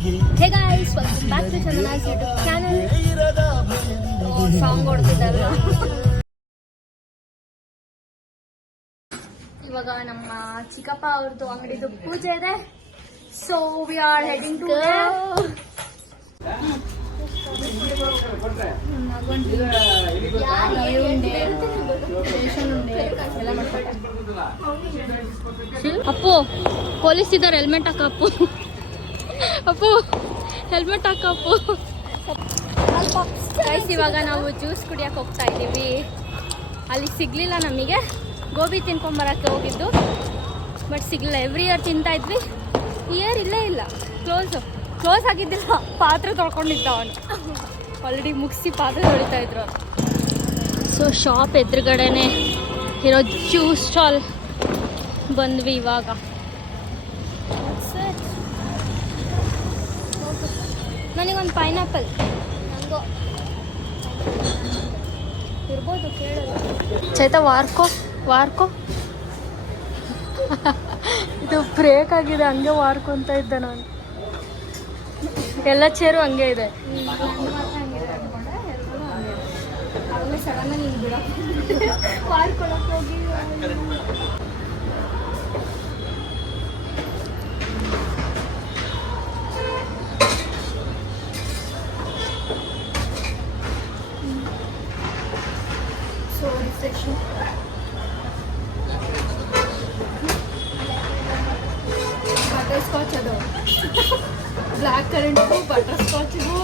Hey guys, welcome back to Chandana's YouTube channel. Song ಹೊಡ್ತಿದ್ದಾರಲ್ಲ. ಇವಾಗ ನಮ್ಮ ಚಿಕ್ಕಪ್ಪ ಅವ್ರದ್ದು ಅಂಗಡಿದು ಪೂಜೆ ಇದೆ. So we are heading to Appu police ಇದ್ದಾರೆ, ಹೆಲ್ಮೆಟ್ ಹಾಕ ಅಪ್ಪು. ಅಪ್ಪು ಹೆಲ್ಮೆಟ್ ಹಾಕ ಅಪ್ಪು. ಗೈಸ್ ಇವಾಗ ನಾವು ಜ್ಯೂಸ್ ಕುಡಿಯಕ್ಕೆ ಹೋಗ್ತಾ ಇದ್ದೀವಿ. ಅಲ್ಲಿ ಸಿಗ್ಲಿಲ್ಲ ನಮಗೆ, ಗೋಬಿ ತಿನ್ಕೊಂಬರಕ್ಕೆ ಹೋಗಿದ್ದು, ಬಟ್ ಸಿಗ್ಲಿಲ್ಲ. ಎವ್ರಿ ಇಯರ್ ತಿಂತಾ ಇದ್ವಿ, ಇಯರ್ ಇಲ್ಲೇ ಇಲ್ಲ, ಕ್ಲೋಸ್ ಆಗಿದ್ದಿಲ್ಲ. ಪಾತ್ರೆ ತೊಳ್ಕೊಂಡಿದ್ದ ಅವನು, ಆಲ್ರೆಡಿ ಮುಗಿಸಿ ಪಾತ್ರೆ ತೊಳಿತಾ ಇದ್ರು. ಸೊ ಶಾಪ್ ಎದುರುಗಡೆನೆ ಇರೋ ಜ್ಯೂಸ್ ಸ್ಟಾಲ್ ಬಂದ್ವಿ ಇವಾಗ. ನನಗೊಂದು ಪೈನಾಪಲ್ ನಂಗೋ ಇರ್ಬೋದು, ಕೇಳೋದು. ಚೈತ ವಾರ್ಕೋ ಇದು ಬ್ರೇಕ್ ಆಗಿದೆ, ಹಂಗೆ ವಾರ್ಕೊಂತ ಇದ್ದೆ ನಾನು. ಎಲ್ಲ ಚೇರು ಹಂಗೆ ಇದೆ. ಸಡನ್ ನೀನು ಬಿಡ ವಾರ್ಕೊಳಕ್ಕೆ ಹೋಗಿ ಬಟರ್ ಸ್ಕಾಚ್, ಅದು ಬ್ಲ್ಯಾಕ್ ಕರೆಂಟು ಬಟರ್ ಸ್ಕಾಚ್ಗೂ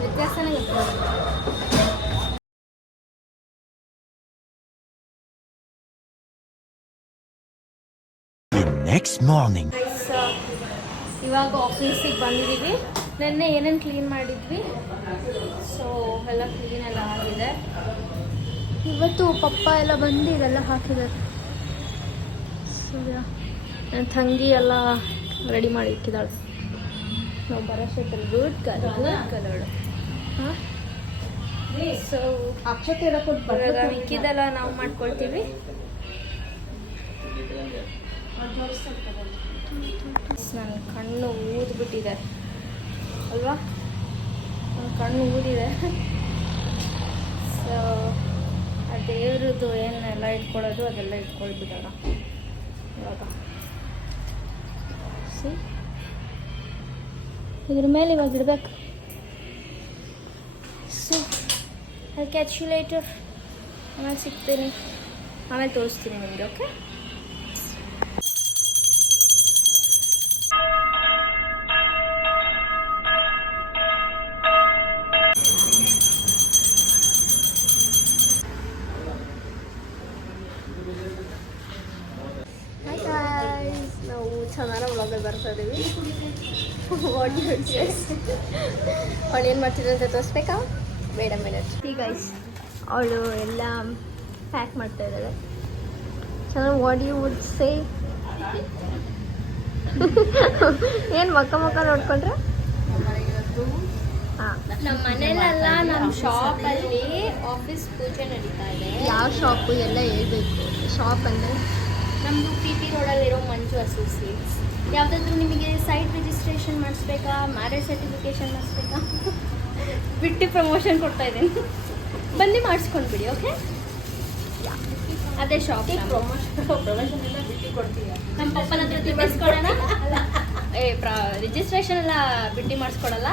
ವ್ಯತ್ಯಾಸನೇ ಗೊತ್ತಿಲ್ಲ. Next morning. ಇವಾಗ ಆಫೀಸಿಗೆ ಬಂದಿದ್ದೀವಿ. ನೆನ್ನೆ ಏನೇನು ಕ್ಲೀನ್ ಮಾಡಿದ್ವಿ, ಸೊ ಎಲ್ಲ ಕ್ಲೀನ್ ಎಲ್ಲ ಆಗಿದೆ. ಇವತ್ತು ಪಪ್ಪ ಎಲ್ಲ ಬಂದು ಇದೆಲ್ಲ ಹಾಕಿದ್ದಾರೆ. ಸೊ ನನ್ನ ತಂಗಿ ಎಲ್ಲ ರೆಡಿ ಮಾಡಿ ಇಕ್ಕಿದ್ದಾಳೆ. ನಾವು ಬರೋಷ್ಟೊತ್ತಲ್ಲಿ ಗುಡ್ ಕಲರ್ಡು. ಹಾಂ, ಸೊ ಮಿಕ್ಕಿದೆಲ್ಲ ನಾವು ಮಾಡ್ಕೊಳ್ತೀವಿ. ನನ್ನ ಕಣ್ಣು ಊದ್ಬಿಟ್ಟಿದೆ ಅಲ್ವಾ, ನನ್ನ ಕಣ್ಣು ಊದಿದೆ. ಸೊ ಆ ದೇವ್ರದ್ದು ಏನೆಲ್ಲ ಇಟ್ಕೊಳ್ಳೋದು ಅದೆಲ್ಲ ಇಟ್ಕೊಳ್ಬಿಡೋಣ ಇವಾಗ. ಇದ್ರ ಮೇಲೆ ಇವಾಗ ಇಡ್ಬೇಕು. So I catch you later. ಆಮೇಲೆ ಸಿಗ್ತೀನಿ, ಆಮೇಲೆ ತೋರಿಸ್ತೀನಿ ನಿಮಗೆ. ಓಕೆ, ನಾವು ಚೆನ್ನಾಗಿ ಒಳಗಡೆ ಬರ್ತಾ ಇದ್ದೀವಿ. ಅವಳು ಏನು ಮಾಡ್ತಿದ್ದೆ ಅಂತ ತೋರಿಸ್ಬೇಕಾ? ಬೇಡ ಈ ಗೈಸ್, ಅವಳು ಎಲ್ಲ ಪ್ಯಾಕ್ ಮಾಡ್ತಾ ಇದ್ದಾಳೆ. ಚೆನ್ನಾಗಿ ವಾಟ್ ಯು ವುಡ್ ಸೇ? ಏನು ಮಕ್ಕ ನೋಡ್ಕೊಂಡ್ರೆ? ಹಾಂ, ನಮ್ಮ ಮನೇಲೆಲ್ಲ ನಮ್ಮ ಶಾಪಲ್ಲಿ ಆಫೀಸ್ ಪೂಜೆ ನಡೀತಾ ಇದೆ. ಯಾವ ಶಾಪು ಎಲ್ಲ ಹೇಳ್ಬೇಕು. ಶಾಪ್ ಅಂದರೆ ನಮ್ಮದು ಪಿ ರೋಡಲ್ಲಿರೋ ಮಂಜು ಅಸೋಸಿಯೇಟ್ಸ್. ಯಾವುದಾದ್ರೂ ನಿಮಗೆ ಸೈಟ್ ರಿಜಿಸ್ಟ್ರೇಷನ್ ಮಾಡಿಸ್ಬೇಕಾ, ಮ್ಯಾರೇಜ್ ಸರ್ಟಿಫಿಕೇಷನ್ ಮಾಡಿಸ್ಬೇಕಾ, ಬಿಟ್ಟು ಪ್ರಮೋಷನ್ ಕೊಡ್ತಾ ಇದ್ದೀನಿ, ಬನ್ನಿ ಮಾಡಿಸ್ಕೊಂಡ್ಬಿಡಿ. ಓಕೆ, ಅದೇ ಶಾಪ್. ಪ್ರಮೋಷನ್ ಎಲ್ಲ ಬಿಟ್ಟು ಕೊಡ್ತೀವಿ. ನಮ್ಮ ಪಪ್ಪನ ಹತ್ರ ತಿಳ್ಸ್ಕೊಡೋಣ. ರಿಜಿಸ್ಟ್ರೇಷನ್ ಎಲ್ಲ ಬಿಟ್ಟು ಮಾಡಿಸ್ಕೊಡಲ್ಲ.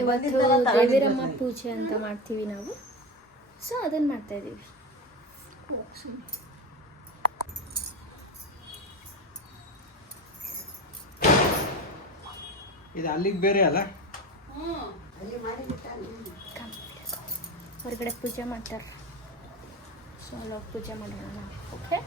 ಇವತ್ತು ದೇವಿರಮ್ಮ ಪೂಜೆ ಅಂತ ಮಾಡ್ತೀವಿ ನಾವು. ಸೊ ಅದನ್ನು ಮಾಡ್ತಾ ಇದ್ದೀವಿ. ಇದು ಅಲ್ಲಿಗೆ ಬೇರೆ ಅಲ್ಲ, ಹೊರಗಡೆ ಪೂಜೆ ಮಾಡ್ತಾರೆ. ಸೊ ಅಲ್ಲೋಗಿ ಪೂಜೆ ಮಾಡೋಣ. ಓಕೆ,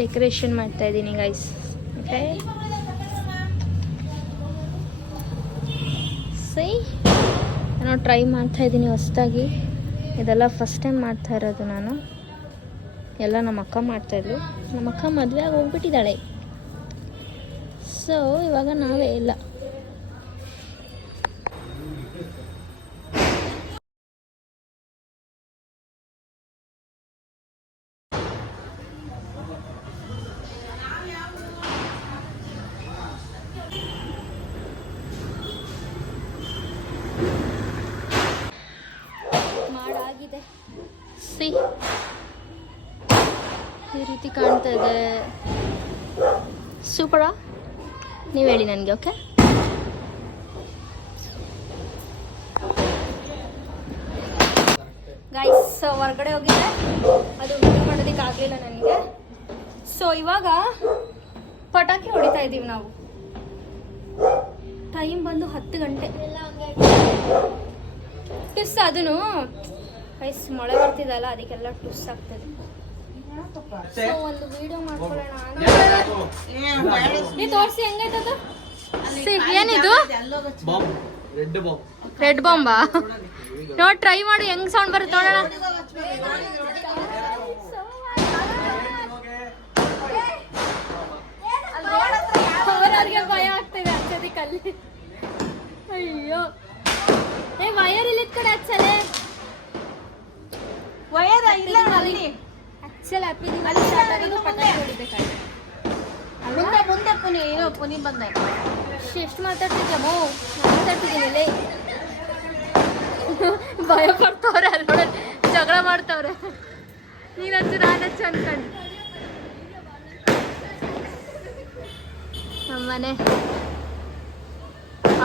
ಡೆಕೋರೇಷನ್ ಮಾಡ್ತಾ ಇದ್ದೀನಿ ಗೈಸ್. ಓಕೆ ಸೈ ನಾನು ಟ್ರೈ ಮಾಡ್ತಾ ಇದ್ದೀನಿ ಹೊಸದಾಗಿ. ಇದೆಲ್ಲ ಫಸ್ಟ್ ಟೈಮ್ ಮಾಡ್ತಾ ಇರೋದು ನಾನು. ಎಲ್ಲ ನಮ್ಮ ಅಕ್ಕ ಮಾಡ್ತಾಯಿದ್ರು. ನಮ್ಮ ಅಕ್ಕ ಮದುವೆ ಆಗಿ ಹೋಗ್ಬಿಟ್ಟಿದ್ದಾಳೆ. ಸೊ ಇವಾಗ ನಾವೇ ಇಲ್ಲ. ಮಾಡಾಗಿದೆ ಸಿ ಈ ರೀತಿ ಕಾಣ್ತಾ ಇದೆ. ಸೂಪರಾ? ನೀವು ಹೇಳಿ ನನಗೆ. ಓಕೆ ಗೈಸ್, ಹೊರಗಡೆ ಹೋಗಿದ್ದೆ, ಅದು ವಿಡಿಯೋ ಮಾಡೋದಕ್ಕೆ ಆಗಲಿಲ್ಲ ನನಗೆ. ಸೊ ಇವಾಗ ಪಟಾಕಿ ಹೊಡಿತಾ ಇದ್ದೀವಿ ನಾವು. ಟೈಮ್ ಬಂದು 10 ಗಂಟೆ. ಟುಸ್ ಅದನ್ನು ಗೈಸ್ ಮಳೆ ಬರ್ತಿದಲ್ಲ ಅದಕ್ಕೆಲ್ಲ ಟುಸ್ ಆಗ್ತದೆ. ಸೊ ಒಂದು ವಿಡಿಯೋ ಮಾಡ್ಕೊಳ್ಳೋಣ. ನೀವು ತೋರಿಸಿ ಹೆಂಗೈತದ. ಏನಿದು? ರೆಡ್ ಬಾಂಬಾ? ನೋಡಿ ಟ್ರೈ ಮಾಡಿ ಹೆಂಗ್ ಸೌಂಡ್ ಬರುತ್ತೆ ನೋಡೋಣ. ಅವರವ್ರಿಗೆ ಭಯ ಆಗ್ತಿದೆ ಹಚ್ಚೋದಿಕ್ಕೆ ಅಲ್ಲಿ. ಅಯ್ಯೋ ವಯರ್ ಇಲ್ಲಿ ಕಡೆ ಹಚ್ಚಲೆ. ವಯರ್ ಇಲ್ಲ ಅಲ್ಲಿ ಹಚ್ಚಲ. ಅಲ್ಲಿ ಸ್ಟಾರ್ಟ್ ಆಗೋದು ಪಟಾಕಿ ಹೊಡಿಬೇಕಾಯ್ತು. ಮುಂದೆ ಮುಂದೆ ಪುನಿ ಏನೋ ಪುನಿ ಬಂದ. ಎಷ್ಟು ಮಾತಾಡ್ತಿದ್ಯಮ್ಮೋ? ಮಾತಾಡ್ತಿದ್ದೀನಿ. ಭಯ ಪಡ್ತವ್ರೆ ಅಲ್ಲಿ ನೋಡಿ, ಜಗಳ ಮಾಡ್ತವ್ರೆ. ನೀನು ಹಚ್ಚು ನಾನು ಹಚ್ಚು ಅನ್ಕೊಂಡು. ನಮ್ಮನೆ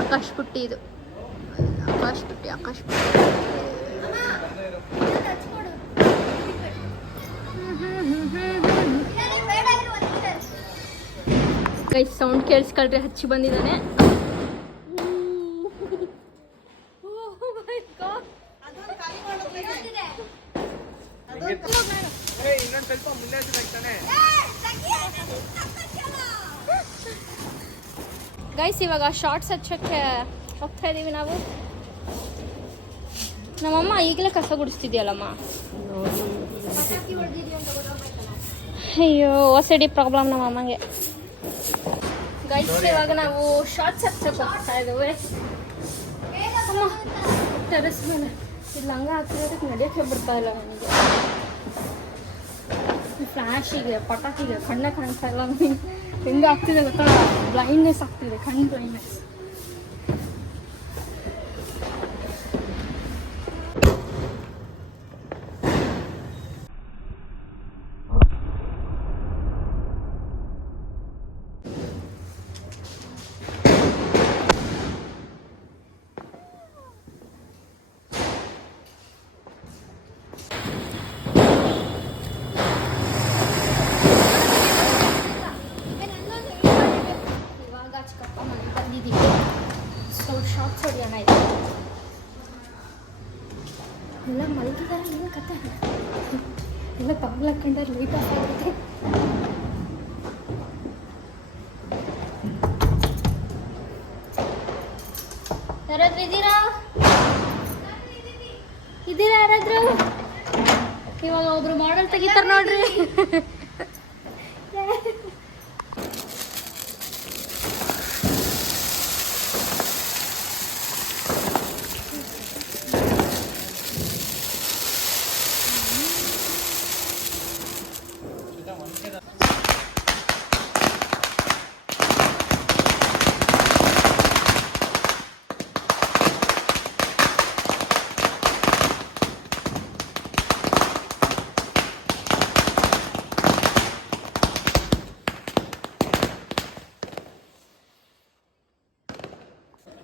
ಆಕಾಶ್ ಪುಟ್ಟಿ ಇದು. ಆಕಾಶ್ ಪುಟ್ಟಿ ಕೈ ಸೌಂಡ್ ಕೇಳಿಸ್ಕೊಳ್ರಿ. ಹಚ್ಚಿ ಬಂದಿದ್ದಾನೆ. ಗೈಸ್ ಇವಾಗ ಶಾರ್ಟ್ಸ್ ಹಚ್ಚಕ್ಕೆ ಹೋಗ್ತಾ ಇದೀವಿ ನಾವು. ನಮ್ಮಮ್ಮ ಈಗಲೇ ಕಸ ಗುಡಿಸ್ತಿದ್ಯಲ್ಲಮ್ಮ. ಅಯ್ಯೋ OCD ಪ್ರಾಬ್ಲಮ್ ನಮ್ಮ ಅಮ್ಮಂಗೆ. ಗೈಸ್ ಇವಾಗ ನಾವು ಶಾರ್ಟ್ಸ್ ಹಚ್ಚಕ್ಕೆ ಹೋಗ್ತಾ ಇದ್ದೇವೆ. ಅಮ್ಮ ಟೆರೆಸ್ ಮೇಲೆ ಇಲ್ಲಿ ಲಂಗ ಹಾಕಿರೋದಕ್ಕೆ ನಡೆಯೋಕ್ಕೆ ಬರ್ತಾ ಇಲ್ಲ ನನಗೆ. ಫ್ಲ್ಯಾಶಿಗೆ ಪಟಾಕಿಗೆ ಕಣ್ಣೇ ಕಾಣ್ತಾ ಇಲ್ಲ ನನಗೆ. ಹೆಂಗೆ ಆಗ್ತಿದೆ ಗೊತ್ತಾ? ಬ್ಲೈಂಡ್ನೆಸ್ ಆಗ್ತಿದೆ, ಕಣ್ಣು ಬ್ಲೈಂಡ್ನೆಸ್. ಶಾರ್ಟ್ಸ್ ಹೊಡಿಯೋಣ. ಇದು ಎಲ್ಲ ಮಲಗಿದಾರೆ. ಏನು ಕತೆ ಎಲ್ಲ ಬಾಗ್ಲು ಹಾಕೊಂಡ್ರೆ ಲೈಟ್ ಆಫ್ ಆಗುತ್ತೆ. ಯಾರಾದ್ರೂ ಇದ್ದೀರಾ? ಯಾರಾದ್ರೂ? ಇವಾಗ ಒಬ್ರು ಮಾಡೆಲ್ ತೆಗಿತಾರೆ ನೋಡ್ರಿ.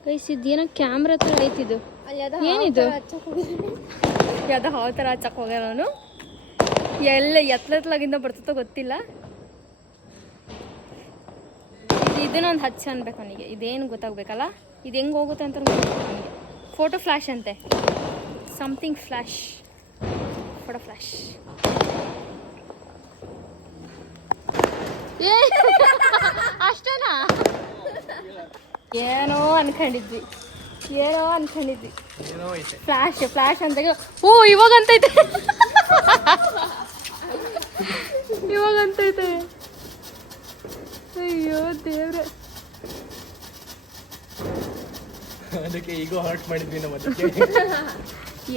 ಗೈಸ್ ಇದೇನೋ ಕ್ಯಾಮ್ರಾ ಥರ ಐತಿದು. ಏನಿದು? ಯಾವುದೋ ಹಾವು ಥರ ಹಚ್ಚಕ್ಕೆ ಹೋಗ ನಾನು. ಎಲ್ಲ ಎತ್ತಲಾಗಿಂದ ಬರ್ತದೋ ಗೊತ್ತಿಲ್ಲ. ಇದನ್ನೊಂದು ಹಚ್ಚ ಅನ್ಬೇಕು ಅವನಿಗೆ. ಇದೇನು ಗೊತ್ತಾಗ್ಬೇಕಲ್ಲ, ಇದು ಹೆಂಗೆ ಹೋಗುತ್ತೆ ಅಂತ ನನಗೆ. ಫೋಟೋ ಫ್ಲ್ಯಾಶ್ ಅಂತೆ, ಸಮಥಿಂಗ್ ಫ್ಲ್ಯಾಶ್, ಫೋಟೋ ಫ್ಲ್ಯಾಶ್. ಏ ಅಷ್ಟೇನಾ? ಏನೋ ಅನ್ಕೊಂಡಿದ್ವಿ ಫ್ಲಾಶ್ ಅಂತ. ಓ ಇವಾಗಂತೈತೆ ಅಯ್ಯೋ ದೇವ್ರೆ. ಅದಕ್ಕೆ ಈಗ ಹರ್ಟ್ ಮಾಡಿದ್ವಿ ನಮ್ಮ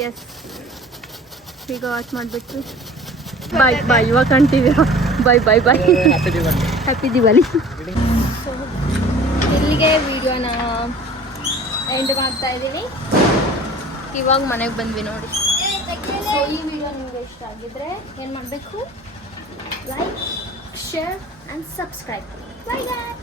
ಎಸ್ ಈಗ ವಾಚ್ ಮಾಡಿಬಿಟ್ವಿ. ಬಾಯ್ ಇವಾಗ ಕಂಟಿನ್ಯೂ. ಬಾಯ್ ಹ್ಯಾಪಿ ದಿವಾಲಿ. ಇಲ್ಲಿಗೆ ವಿಡಿಯೋನ ಎಂಡ್ ಮಾಡ್ತಾ ಇದ್ದೀನಿ. ಇವಾಗ ಮನೆಗೆ ಬಂದ್ವಿ ನೋಡಿ. ಸೊ ಈ ವಿಡಿಯೋ ನಿಮಗೆ ಇಷ್ಟ ಆಗಿದ್ರೆ ಏನು ಮಾಡಬೇಕು? Like, share and subscribe. Bye bye.